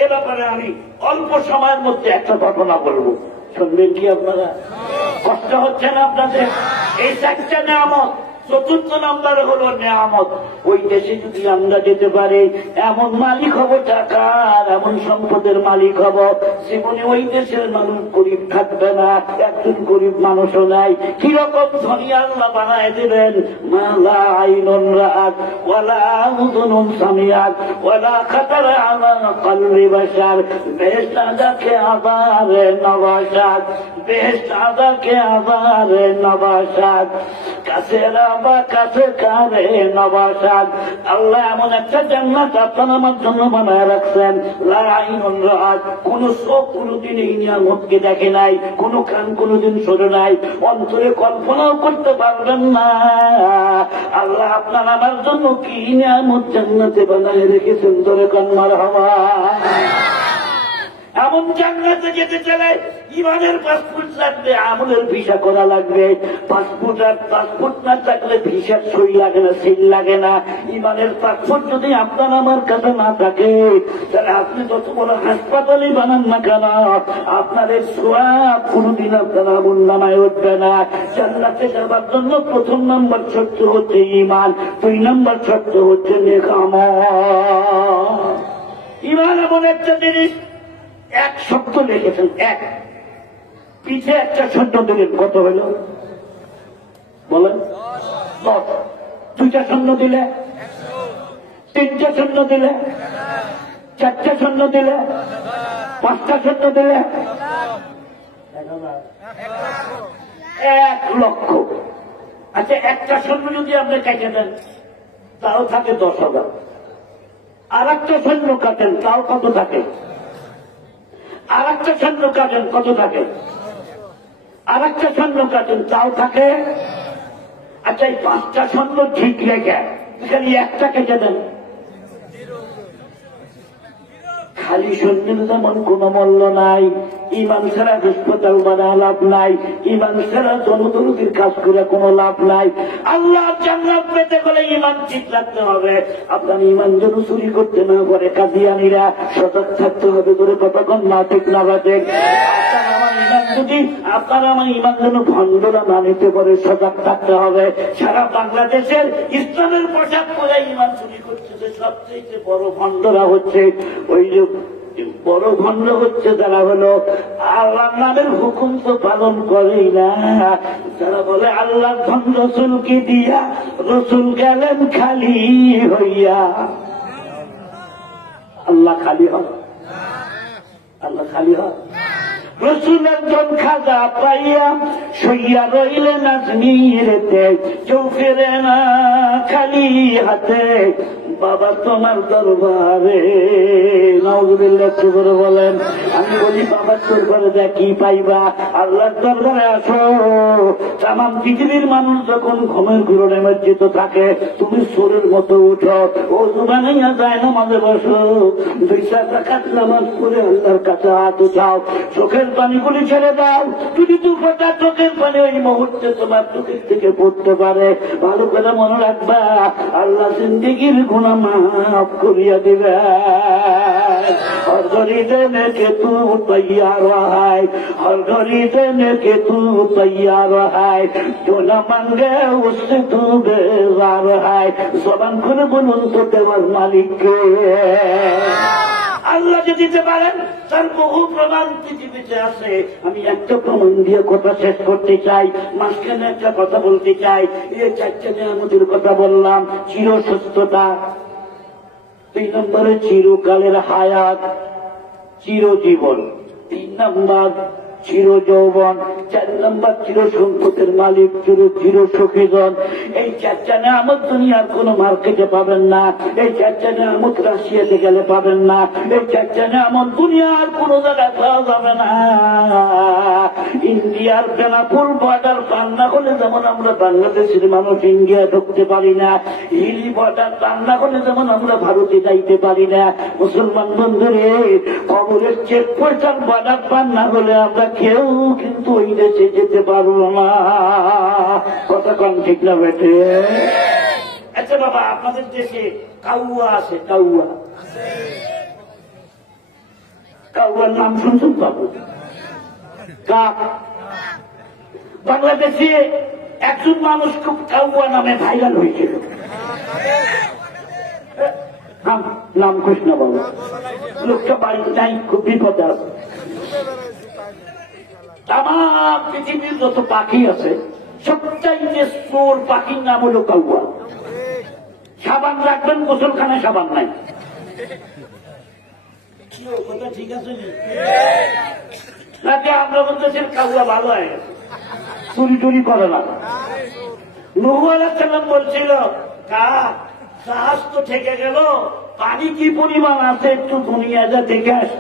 এ ব্যাপারে আমি অল্প সময়ের মধ্যে একটা ঘটনা বলবো। শুনবেন কি আপনারা? কষ্ট হচ্ছে না আপনাদের? এই 4টা নিয়ামত। চতুর্থ নম্বর হলো নিয়ামত। ওই দেশে যদি আমরা যেতে পারি, এমন মালিক হব টাকার, এমন সম্পদের মালিক হব, জীবনে ওই দেশের মানুষ গরিব থাকবে না, একজন গরিব মানুষও নাই। কিরকম ধনী আল্লাহ বানায় দেবেন, মালা আইনুন রাআত ওয়ালা উযুনুন সামিআত ওয়ালা খাতারা আলা কলবি বাশার। বেহেশত আদাকে আবারে নবাসাত, বেহেশত আদাকে আবারে নবাসাত, কাছেরা বা কাছে কারে নবাসাত। আল্লাহ এমন একটা জান্নাত আপনার আমার জন্য বানায় রাখছেন, লা আইনুন রাআত, কোন চোখ কোনদিন এই নিয়ামতকে দেখে নাই, কোন কান কোনদিন শোনে নাই, অন্তরে কল্পনাও করতে পারবেন না। আল্লাহ আপনার আমার জন্য কি নিয়ামত জান্নাতে বানায় রেখেছেন, ধরে কান মারহাবা। এমন জান্নাতে যেতে চলে ইমানের পাসপোর্ট লাগবে, আমলের ভিসা করা লাগবে। পাসপোর্ট আর পাসপোর্ট না থাকলে ভিসার সই লাগে না, সিল লাগে না। ইমানের পাসপোর্ট যদি আপনার আমার কাছে না থাকে, তাহলে আপনি যত বড় হাসপাতালই বানান না কেন, আপনার এই সোয়াব কোনদিন আপনার আমল নামায় উঠবে না। জান্নাতে যাবার জন্য 1 নম্বর শর্ত হচ্ছে ইমান, 2 নম্বর শর্ত হচ্ছে নেক আমল। ইমান এমন একটা জিনিস, 1 শব্দ লিখেছেন, 1 পিঠে একটা শব্দ দিলেন, কত হইল বলেন? 10। 2টা শূন্য দিলে, 3টা শূন্য দিলে, 4টা শূন্য দিলে, 5টা শূন্য দিলে 1 লক্ষ। আচ্ছা, একটা শূন্য যদি আপনি কেটে দেন তাও থাকে 10,000, আর একটা শূন্য কাটেন তাও কত থাকে? আর একটা শূন্য কাটেন কত থাকে? আর একটা শূন্য কাটেন তাও থাকে। আচ্ছা, এই 5টা শূন্য ঠিক রেখে খালি একটা কেটে দেন, খালি শূন্যের যেমন কোন মূল্য নাই। ইমান ছাড়া হাসপাতাল বানা লাভ নাই, ইমান ছাড়া জনদরদির কাজ করে কোনো লাভ নাই। আল্লাহর জান্নাত পেতে গেলে ইমান ঠিক রাখতে হবে। আপনার ইমান যেন চুরি করতে না পারে, কাদিয়ানীরা সজাগ থাকতে হবে। করে কতক্ষণ না ঠিক না বাজে যদি আপনারা আমার ইমান যেন ভণ্ডরা না নিতে পারে, সজাগ থাকতে হবে। সারা বাংলাদেশের ইসলামের পোশাক পরে ইমান চুরি করছে, সবচেয়ে বড় ভণ্ডরা হচ্ছে ওই যে বড় ভণ্ড হচ্ছে যারা হলো আল্লাহর নামের হুকুম তো পালন করেই না, যারা বলে আল্লাহর ধন রসুলকে দিয়া রসুল গেলেন খালি হইয়া। আল্লাহ খালি হয়? আল্লাহ খালি হয়? রসুলের জন খাজা পাইয়া সইয়া রইলেন আজমিরেতে, কেউ ফেরে না খালি হাতে বাবা তোমার দরবারে। নাউজুবিল্লাহ, একটু করে বলেন। আমি বলি বাবার দরবারে যা কি পাইবা, আল্লাহর দরবারে আসো। তাম পৃথিবীর মানুষ যখন ঘুমের ঘুরনে মজ্জিত থাকে, তুমি সুরের মতো উঠো, ও জুবানাইয়া যায় নামাজে বসো, 2-4 রাকাত নামাজ পড়ে আল্লাহর কাছে হাত উঠাও, চোখের পানিগুলি ছেড়ে দাও। যদি 2 ফোঁটা চোখের পানি ওই মুহূর্তে তোমার চোখের থেকে পড়তে পারে, ভালো করে মনে রাখবা, আল্লাহ জিন্দেগির গুনাহ মাফ করিয়া দিবে। हर घड़ी देने के तू तैयार है, हर घड़ी देने के तू तैयार है, जो न मांगे उससे तू बेजार है। जबान खुले बोलूं तो देवर मालिक के আল্লাহ যদি দিতে পারেন, তার বহু প্রমাণ পৃথিবীতে আছে। আমি একটা প্রমাণ দিয়ে কথা শেষ করতে চাই, মাঝখানে একটা কথা বলতে চাই। এই 4টা নিয়ামতের কথা বললাম। চিরসুস্থতা, 2 নম্বরে চিরকালের হায়াত, চিরজীবন, 3 নম্বর চির যৌবন, 4 নম্বর চির সম্পদের মালিক, চির সুখীজন। এই 4টা নিয়ামত দুনিয়ার কোন মার্কেটে পাবেন না, এই 4টা নিয়ামত রাশিয়াতে গেলে পাবেন না, এই 4টা নিয়ামত দুনিয়ার কোন জায়গায় পাওয়া যাবে না। ইন্ডিয়ার বেনাপুর বর্ডার পার না হলে যেমন আমরা বাংলাদেশের মানুষ ইন্ডিয়া ঢুকতে পারি না, হিলি বর্ডার পার না হলে যেমন আমরা ভারতে যাইতে পারি না। মুসলমান বন্ধুরে, কবরের চেকপোস্টার বর্ডার পার না হলে আমরা কেউ কিন্তু ওই দেশে যেতে পারবো না। কথা কম ঠিক না বেটে? আচ্ছা বাবা, আপনাদের দেশে কাউয়া আছে? কাউয়া, কাউয়ার নাম শুনছেন বাবু? কাক। বাংলাদেশে একজন মানুষ খুব কাউয়া নামে ভাইরাল হয়েছিল, নাম কৃষ্ণ বাবু। লোকটা বাড়িতে নাই, খুব বিপদে আছে। আমার পৃথিবীর যত পাখি আছে সবচাইতে চোর পাখির নাম হলো কাউয়া। সাবান রাখবেন, গোসলখানায় সাবান নাই। ঠিক আছে নাকি আমরা বলতেছি কাউয়া ভালো হয়ে গেছে, চুরি টুরি করে না। নূহ আলাইহিস সালাম বলছিল জাহাজ তো ঠেকে গেল, পানি কি পরিমাণ আছে একটু দুনিয়া যা দেখে আস।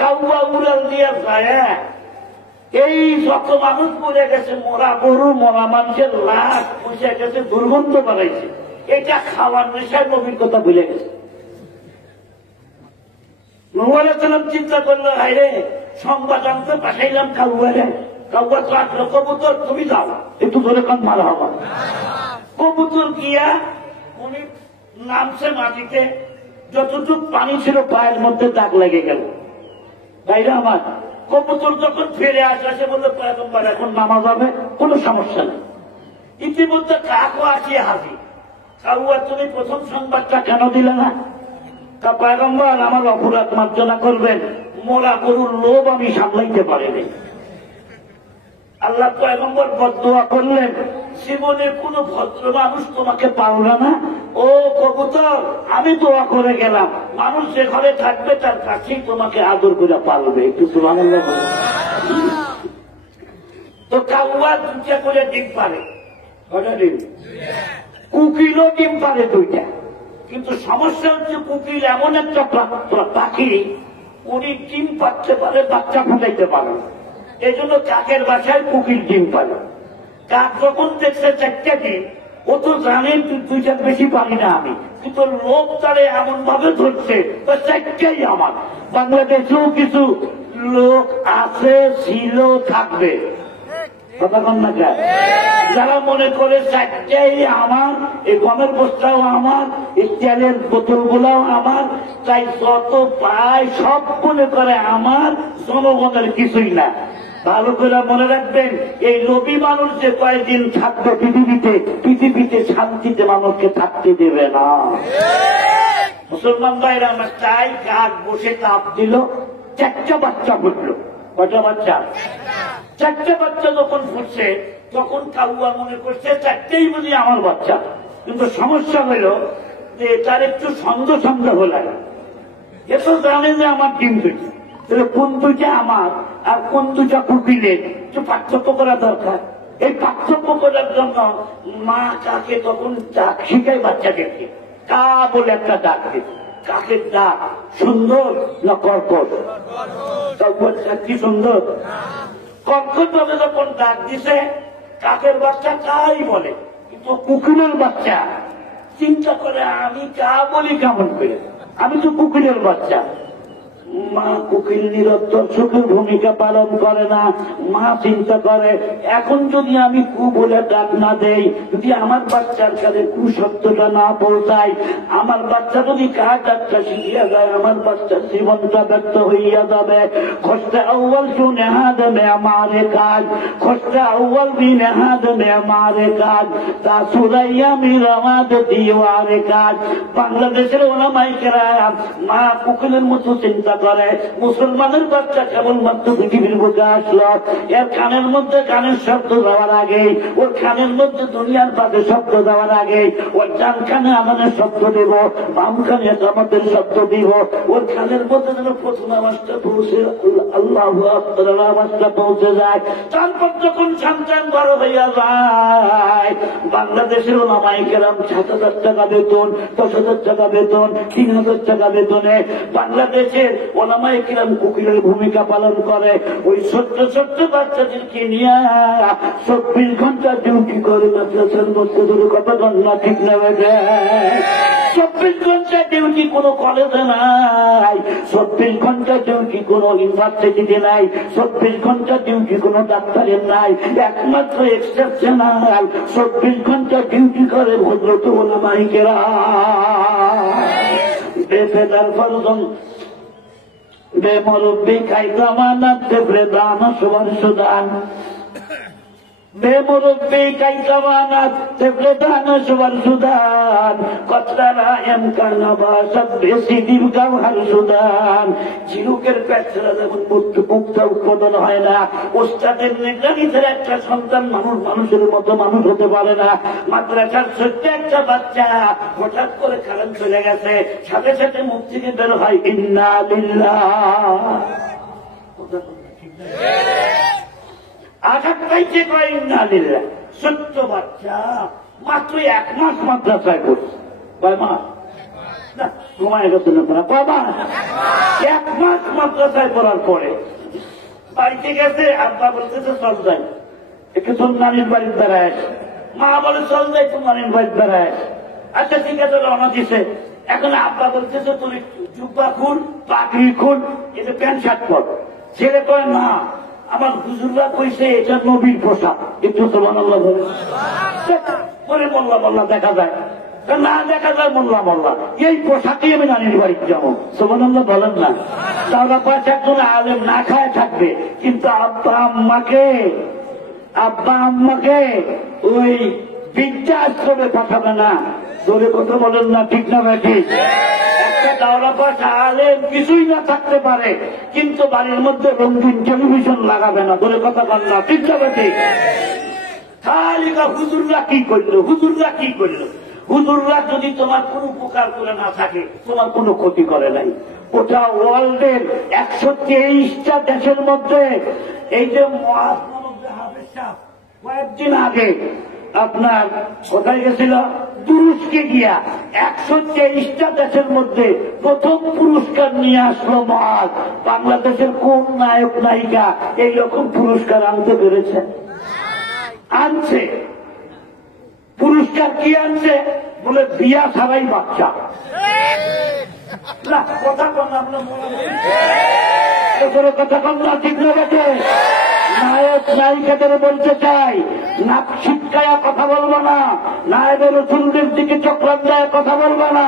কাউয়া উড়াল দিয়ে যায়, এই যত মানুষ মরে গেছে, মরা গরু মরা মানুষের লাশ বসে গেছে, দুর্গন্ধ বাড়াইছে, এটা খাওয়ার নেশার নবীর কথা ভুলে গেছে। নূহ আলাইহিস সালাম চিন্তা করলো, হায়রে সংবাদ আনতে পাঠাইলাম কাউয়ারে, কাউয়া তো আসলো, কবুতর তুমি যাও, একটু ধরে কান মারা হবা। কবুতর গিয়া উনি নামছে মাটিতে, যতটুকু পানি ছিল পায়ের মধ্যে দাগ লেগে গেল। ভাইরা আমার, কবুতর যখন ফিরে আসে সে বললো, পয়গম্বর এখন নামা যাবে, কোনো সমস্যা নেই। ইতিমধ্যে কাকও আসিয়া হাজির। কাউয়া তুমি প্রথম সংবাদটা কেন দিলে না? পয়গম্বর আমার অপরাধ মার্জনা করবেন, মোরা গরুর লোভ আমি সামলাইতে পারিনি। আল্লাহ পয়গম্বর বদদুয়া করলেন, জীবনের কোন ভদ্র মানুষ তোমাকে পারবে না। ও কবুতর, আমি দোয়া করে গেলাম, মানুষ যে ঘরে থাকবে তার কাছেই তোমাকে আদর করে পালবে। একটু সুবহানাল্লাহ বলুন। তো কাউয়া দুইটা করে ডিম পারে, কয়টা ডিম? কুকিলও ডিম পারে দুইটা। কিন্তু সমস্যা হচ্ছে কুকিল এমন একটা পাখি, উনি ডিম পাচ্ছে পারে, বাচ্চা ফুটাইতে পারে। এই জন্য কাকের বাসায় কুকিল ডিম পারে। কাক যখন দেখছে চারটা ডিম, ও তো জানে দুইটার বেশি পারি না আমি, কিন্তু লোভ তারে এমন ভাবে ধরছে তো চারটাই আমার। বাংলাদেশেও কিছু লোক আছে, ছিল, থাকবে, কথা কন না কেন? যারা মনে করে চারটাই আমার, এই গমের বস্তাও আমার, এই তেলের বোতল গুলাও আমার, তাই যত পায় সব মনে করে আমার, জনগণের কিছুই না। ভালো করে মনে রাখবেন, এই লোভী মানুষ যে কয়েকদিন থাকবে পৃথিবীতে শান্তিতে মানুষকে থাকতে দেবে না। মুসলমান ভাইরা আমার, চাই কাক বসে তাপ দিল, চারটা বাচ্চা ফুটলো। কয়টা বাচ্চা? চারটা বাচ্চা যখন ফুটছে তখন কাউয়া মনে করছে চারটেই বুঝি আমার বাচ্চা। কিন্তু সমস্যা হইল যে তার একটু সন্দেহ লাগে। এ তো জানে যে আমার ডিম দুইটা, তাহলে কোন দুইটা আমার আর কোন দুইটা কুকিলের একটু পার্থক্য করা দরকার। এই পার্থক্য করার জন্য মা কাকে তখন ডাক শিখায় বাচ্চাকে, কা বলে একটা ডাক দিত। কাকের ডাক সুন্দর না কর্কট? কি সুন্দর! কর্কট ভাবে যখন ডাক দিছে, কাকের বাচ্চা কাই বলে, কিন্তু কুকিলের বাচ্চা চিন্তা করে আমি কা বলি কেমন করে, আমি তো কুকিলের বাচ্চা। মা কুকিল নিরন্তর সুখের ভূমিকা পালন করে না। মা চিন্তা করে, এখন যদি আমি কু বলে ডাক না দেই, যদি আমার বাচ্চার কাছে কুশব্দটা না পৌঁছায়, আমার বাচ্চা যদি কার ডাকটা শিখিয়া যায়, আমার বাচ্চার জীবনটা ব্যর্থ হইয়া যাবে। খোঁজটা আউ্বাল টু নেহাদ মে আমারে কাজ, খোঁজটা আউ্বাল বি নেহাদ মে আমারে কাজ, তা সুরাইয়া মি রমাদ দিওয়ারে কাজ। বাংলাদেশের ওলামায়ে কেরাম মা কুকিলের মতো চিন্তা করে, মুসলমানের বাচ্চা কেবলমাত্র পৃথিবীর বুকে আসলো, এর কানের মধ্যে কানের শব্দ দেওয়ার আগে, ওর কানের মধ্যে দুনিয়ার পাশে শব্দ দেওয়ার আগে, ওর ডান কানে আমাদের শব্দ দেব, বাম কানে আমাদের শব্দ দিব, ওর কানের মধ্যে যেন প্রথম আওয়াজটা পৌঁছে, আল্লাহু আকবার আওয়াজটা পৌঁছে যায়। তারপর যখন সন্তান বড় হইয়া যায়, বাংলাদেশের ওলামায়ে কেরাম 7,000 টাকা বেতন, 10,000 টাকা বেতন, 3,000 টাকা বেতনে বাংলাদেশের ওলামায়ে কেরাম কুকিলের ভূমিকা পালন করে। ওই ছোট্ট বাচ্চাদেরকে নিয়ে 24 ঘন্টা ডিউটি করে মাদ্রাসার মধ্যে, ধরে কথা গণনা ঠিক না বেঠে? 24 ঘন্টা ডিউটি কোনো কলেজে নাই, 24 ঘন্টা ডিউটি কোনো ইউনিভার্সিটিতে নাই, 24 ঘন্টা ডিউটি কোনো ডাক্তারের নাই। একমাত্র এক্সেপশনাল 24 ঘন্টা ডিউটি করে হযরত ওলামায়ে কেরাম। বেফেদার ফরজন বেমরব্বী কাইকামানাত দেবরে দান সবার সুদান বেমরব্বী কাইকামানাত দেবরে দান সবার সুদান কতরা এম কারনাবা সব বেশি দিবগাম হার সুদান ঝিনুকের পেট ছাড়া যেমন মুক্তা উৎপাদন হয় না, ওস্তাদের নির্যাতিতের একটা সন্তান মানুষের মতো মানুষ হতে পারে না। মাদ্রাসার ছোট্ট একটা বাচ্চা হঠাৎ করে কারেন্ট চলে গেছে, সাথে সাথে মুখ থেকে বের হয় ইন্না লিল্লাহ। আঘাত পাইছে কয় ইন্না লিল্লাহ। ছোট্ট বাচ্চা মাত্র 1 মাস মাদ্রাসায় পড়ছে। কয় মাস? না ঘুমায় গেছে না। কয় মাস? 1 মাস মাদ্রাসায় পড়ার পরে বাড়িতে গেছে। আব্বা বলতেছে চল যাই একটু তোর নানির বাড়ির বেড়ায়। মা বলে চল যাই তোর নানির বাড়ির বেড়ায়। আচ্ছা ঠিক আছে রওনা দিছে। এখন আব্বা বলতেছে তোর জুব্বা খুল, পাগড়ি খুল, এটা প্যান্ট শার্ট পর। ছেলে কয় না, আমার হুজুররা কইছে এটা নবীর পোশাক। একটু সুবহানাল্লাহ বলে মোল্লা মোল্লা দেখা যায় না, দেখা যায় মোল্লা মোল্লা। এই পোশাকেই আমি নানির বাড়িতে যাবো। সুবহানাল্লাহ বলেন না। তারা পয়সা একজন আলেম না খায় থাকবে, কিন্তু আব্বা আম্মাকে ওই বিদ্যা আশ্রমে পাঠাবে না। জোরে কথা বলেন না, ঠিক না ভাই? ঠিক। একটা দাওরা পয়সা আলেম কিছুই না থাকতে পারে, কিন্তু বাড়ির মধ্যে রঙিন টেলিভিশন লাগাবে না। জোরে কথা বলেন না, ঠিক না ভাই? ঠিক। খালি হুজুররা কি করলো, হুজুররা কি করলো। হুজুররা যদি তোমার কোন উপকার করে না থাকে, তোমার কোনো ক্ষতি করে নাই। ওটা ওয়ার্ল্ডের 123টা দেশের মধ্যে এই যে কয়েকদিন আগে আপনার কোথায় গেছিল, তুরস্কে গিয়া 123টা দেশের মধ্যে প্রথম পুরস্কার নিয়ে আসলো মহাজ। বাংলাদেশের কোন নায়ক নায়িকা এইরকম পুরস্কার আনতে পেরেছে? আনছে। পুরস্কার কি আনছে? বলে বিয়া ছাড়াই বাচ্চা। না কথা কন, আপনার কথা কন না, ঠিক না? গেছে নায়ক নায়িকাদের বলতে চাই, নাক ছিটকায়া কথা বলবো না, নায়েবের রসুলদের দিকে চক্রান্ত দেয় কথা বলবো না।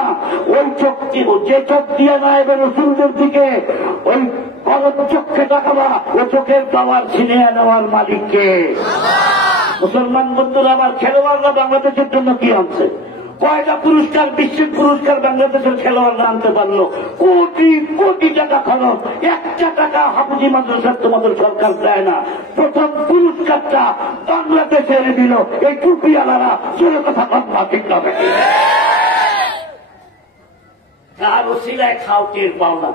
ওই চোখটি যে চোখ দিয়ে নায়েবের রসুলদের দিকে ওই কলম চোখে তাকাবা, ও চোখের পাওয়ার ছিনিয়ে নেওয়ার মালিককে। মুসলমান বন্ধুরা আমার, খেলোয়াড়রা বাংলাদেশের জন্য কি আনছে? কয়টা পুরস্কার, বিশ্বের পুরস্কার বাংলাদেশের খেলোয়াড়রা আনতে পারলো। কোটি কোটি টাকা খরচ, 1 টাকা হাফুজি মাদ্রাসার তোমাদের সরকার দেয় না। প্রথম পুরস্কারটা বাংলাদেশের দিল এই টুপিওয়ালারা। জোরে কথা বলবা, ঠিক হবে? কার ওসিলায় খাও টের পাও না।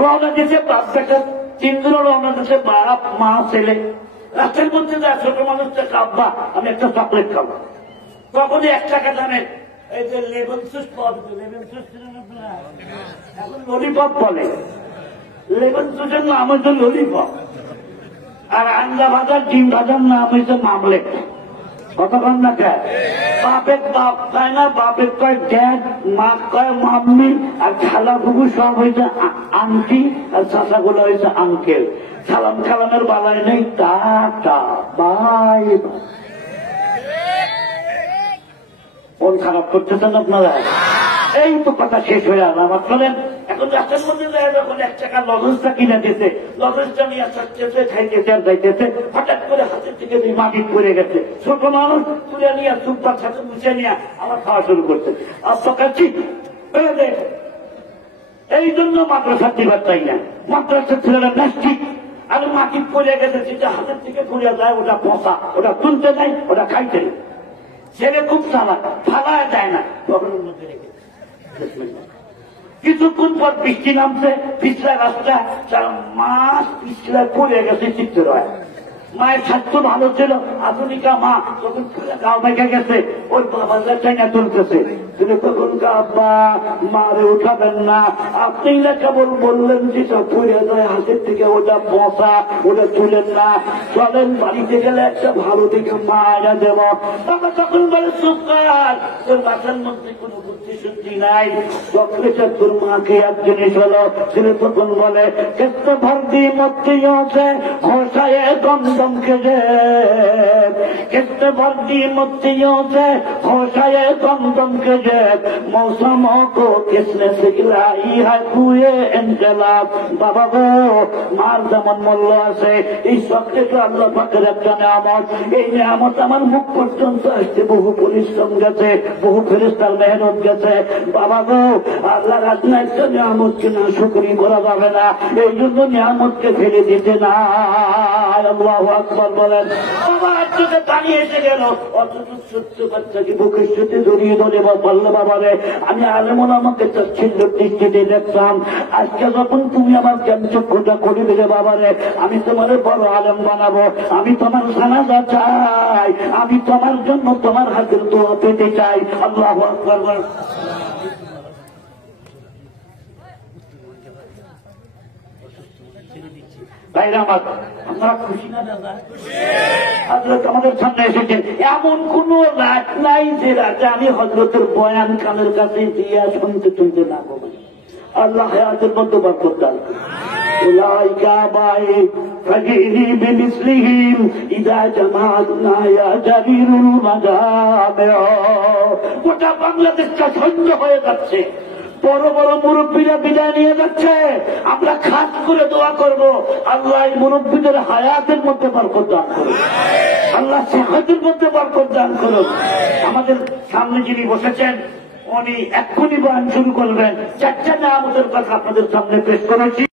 রওনা দিয়েছে বাপ বেটা 3 জন রওনা দিয়েছে, বাপ মা ছেলে। রাস্তার মধ্যে যায় ছোট মানুষটা, আব্বা আমি একটা চকলেট খাবো। তখনই 1 টাকা দামের এই যে লেমন জুস পাওয়া যেত, লেমন জুস এখন ললিপপ বলে। লেমন জুসের নাম হচ্ছে ললিপপ, আর আন্ডা ভাজার ডিম ভাজার নাম হয়েছে মামলেট। কতক্ষণ না কে বাপের বাপ কয় না, বাপের কয় ড্যাড, মা কয় মাম্মি, আর খালা বুবু সব হয়েছে আন্টি, আর চাষাগুলো হয়েছে আঙ্কেল। সালাম খালামের বালায় নেই, টাটা বাই। মন খারাপ করতেছেন আপনারা? এই তো কথা শেষ হয়ে গেল আমার। চলেন এখন রাস্তার মধ্যে যায়, যখন 1 টাকা লজেন্সটা কিনে দিতে, লজেন্সটা নিয়ে চাচ্ছে, খাইতেছে আর যাইতেছে, হঠাৎ করে হাতের থেকে মাটি পড়ে গেছে। ছোট মানুষ তুলে নিয়ে সুপার সাথে মুছে নিয়ে আমার খাওয়া শুরু করছে। আব্বা কাচ্ছি এই জন্য মাদ্রাসার দিবার চাই না। মাদ্রাসার ছেলেরা নাস্তিক, আর মাটি পড়ে গেছে, যেটা হাতের থেকে পড়ে যায় ওটা পচা, ওটা তুলতে নাই, ওটা খাইতে নেই। ছেলে খুব চালাক, ফালায় যায় না, পকেটের মধ্যে রেখে। কিছুক্ষণ পর বৃষ্টি নামছে, পিছলা রাস্তা, মাছ পিছলায় পড়ে গেছে চিত্র হয়। মায়ের স্বাস্থ্য ভালো ছিল, আধুনিকা মা যখন গাও মেখে গেছে, ওই বাজার চাইনা চলতেছে। তিনি তখন আব্বা মারে উঠাবেন না, আপনি না কেবল বললেন যেটা পড়ে যায় হাতের থেকে, ওটা বসা, ওটা তুলেন না, চলেন বাড়িতে গেলে একটা ভালো দিকে মায়েরা দেব। বাবা তখন বলে সুকার, তোর বাসার মধ্যে কোনো বুদ্ধি শুদ্ধি নাই, চকলেটের তোর মাকে এক জিনিস হলো। তিনি তখন বলে কেসে ভর দিয়ে মধ্যে আছে ঘোষায় গন্ধম के किस्त भर दी मुत्तियों से होशाए गमगम के जैत मौसमों को किसने सिखलाई है हुए इनकलाब। बाबा गो मार যেমন মূল্য আছে এই সবকিছু আল্লাহ পাকের একটা নিয়ামত। এই নিয়ামত আমার মুখ পর্যন্ত আসতে বহু পরিশ্রম গেছে, বহু ফেরেশতার মেহনত গেছে। বাবা গো আল্লাহর আসলে একটা নিয়ামতকে না শুকরি করা যাবে না, এই জন্য নিয়ামতকে ফেলে দিতে না। আল্লাহু আকবার বলেন। বাবা চোখে পানি এসে গেল, অথচ ছোট্ট বাচ্চাকে বুকের সাথে জড়িয়ে ধরে বলল বাবা রে আমি আলেমন আমাকে তাচ্ছিল্য দৃষ্টিতে দেখতাম, আজকে যখন তুমি আমার জ্ঞান চক্ষুটা করে দিলে বাবা রে আমি তোমার বড় আলেম বানাবো, আমি তোমার জানাজা চাই, আমি তোমার জন্য তোমার হাতের দোয়া পেতে চাই। আল্লাহু আকবার বলেন। ভাইরা আমার আমরা খুশি না দাদা? হযরত আমাদের সামনে এসেছেন, এমন কোন রাত নাই যে রাতে আমি হযরতের বয়ান কানের কাছে দিয়া শুনতে শুনতে না ঘুমাই। আল্লাহ হায়াতের মধ্যে বরকত দান করুন। উলাইকা বাই ফাজিনি বিমিসলিহিম ইযা জামাআনা ইয়া জারিরুল মাজামিউ। গোটা বাংলাদেশটা শূন্য হয়ে যাচ্ছে, বড় বড় মুরব্বীরা বিদায় নিয়ে যাচ্ছে। আমরা খাস করে দোয়া করব আল্লাহ এই মুরব্বীদের হায়াতের মধ্যে বরকত দান করুন, আল্লাহ সেহতের মধ্যে বরকত দান করুন। আমাদের সামনে যিনি বসেছেন উনি এক্ষুনি বয়ান শুরু করবেন। চারটা নিয়ামতের কথা আপনাদের সামনে পেশ করেছি।